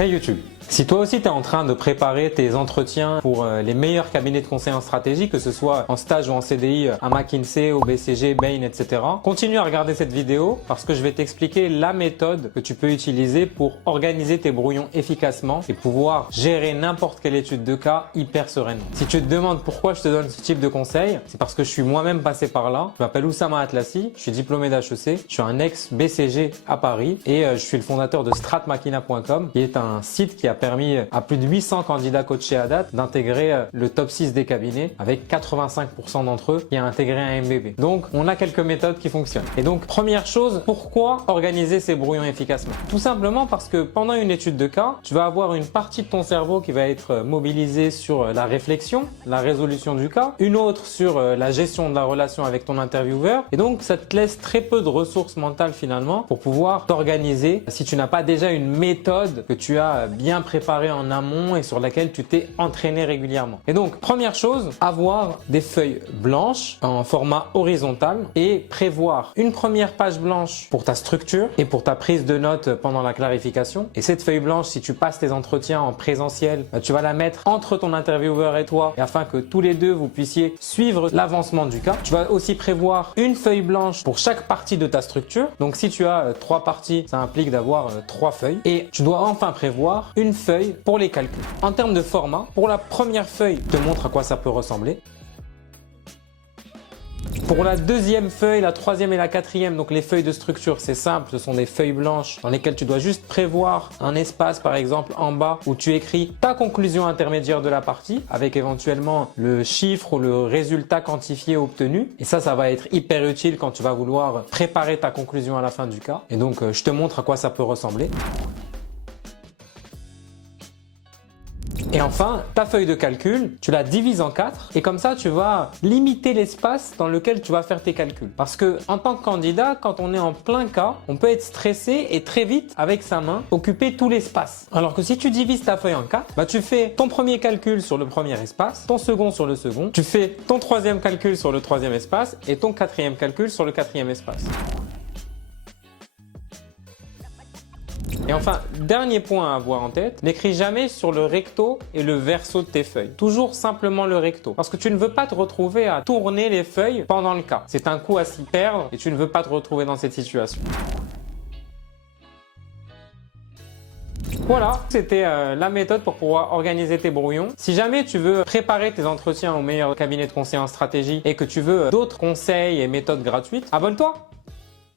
Hey YouTube! Si toi aussi tu es en train de préparer tes entretiens pour les meilleurs cabinets de conseil en stratégie, que ce soit en stage ou en CDI à McKinsey, au BCG, Bain, etc. Continue à regarder cette vidéo parce que je vais t'expliquer la méthode que tu peux utiliser pour organiser tes brouillons efficacement et pouvoir gérer n'importe quelle étude de cas hyper sereinement. Si tu te demandes pourquoi je te donne ce type de conseil, c'est parce que je suis moi-même passé par là. Je m'appelle Oussama Atlassi, je suis diplômé d'HEC, je suis un ex-BCG à Paris et je suis le fondateur de stratmakina.com qui est un site qui a permis à plus de 800 candidats coachés à date d'intégrer le top 6 des cabinets avec 85% d'entre eux qui ont intégré un MBB. Donc, on a quelques méthodes qui fonctionnent. Et donc, première chose, pourquoi organiser ces brouillons efficacement? Tout simplement parce que pendant une étude de cas, tu vas avoir une partie de ton cerveau qui va être mobilisée sur la réflexion, la résolution du cas, une autre sur la gestion de la relation avec ton intervieweur. Et donc, ça te laisse très peu de ressources mentales finalement pour pouvoir t'organiser si tu n'as pas déjà une méthode que tu as bien préparée en amont et sur laquelle tu t'es entraîné régulièrement. Et donc, première chose, avoir des feuilles blanches en format horizontal et prévoir une première page blanche pour ta structure et pour ta prise de notes pendant la clarification. Et cette feuille blanche, si tu passes tes entretiens en présentiel, tu vas la mettre entre ton intervieweur et toi et afin que tous les deux vous puissiez suivre l'avancement du cas. Tu vas aussi prévoir une feuille blanche pour chaque partie de ta structure. Donc, si tu as 3 parties, ça implique d'avoir 3 feuilles. Et tu dois enfin prévoir une feuille pour les calculs. En termes de format, pour la première feuille, je te montre à quoi ça peut ressembler. Pour la deuxième feuille, la troisième et la quatrième, donc les feuilles de structure, c'est simple, ce sont des feuilles blanches dans lesquelles tu dois juste prévoir un espace par exemple en bas où tu écris ta conclusion intermédiaire de la partie avec éventuellement le chiffre ou le résultat quantifié obtenu. Et ça va être hyper utile quand tu vas vouloir préparer ta conclusion à la fin du cas. Et donc, je te montre à quoi ça peut ressembler. Et enfin, ta feuille de calcul, tu la divises en 4 et comme ça, tu vas limiter l'espace dans lequel tu vas faire tes calculs. Parce que en tant que candidat, quand on est en plein cas, on peut être stressé et très vite, avec sa main, occuper tout l'espace. Alors que si tu divises ta feuille en 4, tu fais ton premier calcul sur le premier espace, ton second sur le second, tu fais ton troisième calcul sur le troisième espace et ton quatrième calcul sur le quatrième espace. Et enfin, dernier point à avoir en tête, n'écris jamais sur le recto et le verso de tes feuilles. Toujours simplement le recto. Parce que tu ne veux pas te retrouver à tourner les feuilles pendant le cas. C'est un coup à s'y perdre et tu ne veux pas te retrouver dans cette situation. Voilà, c'était la méthode pour pouvoir organiser tes brouillons. Si jamais tu veux préparer tes entretiens au meilleur cabinet de conseil en stratégie et que tu veux d'autres conseils et méthodes gratuites, abonne-toi!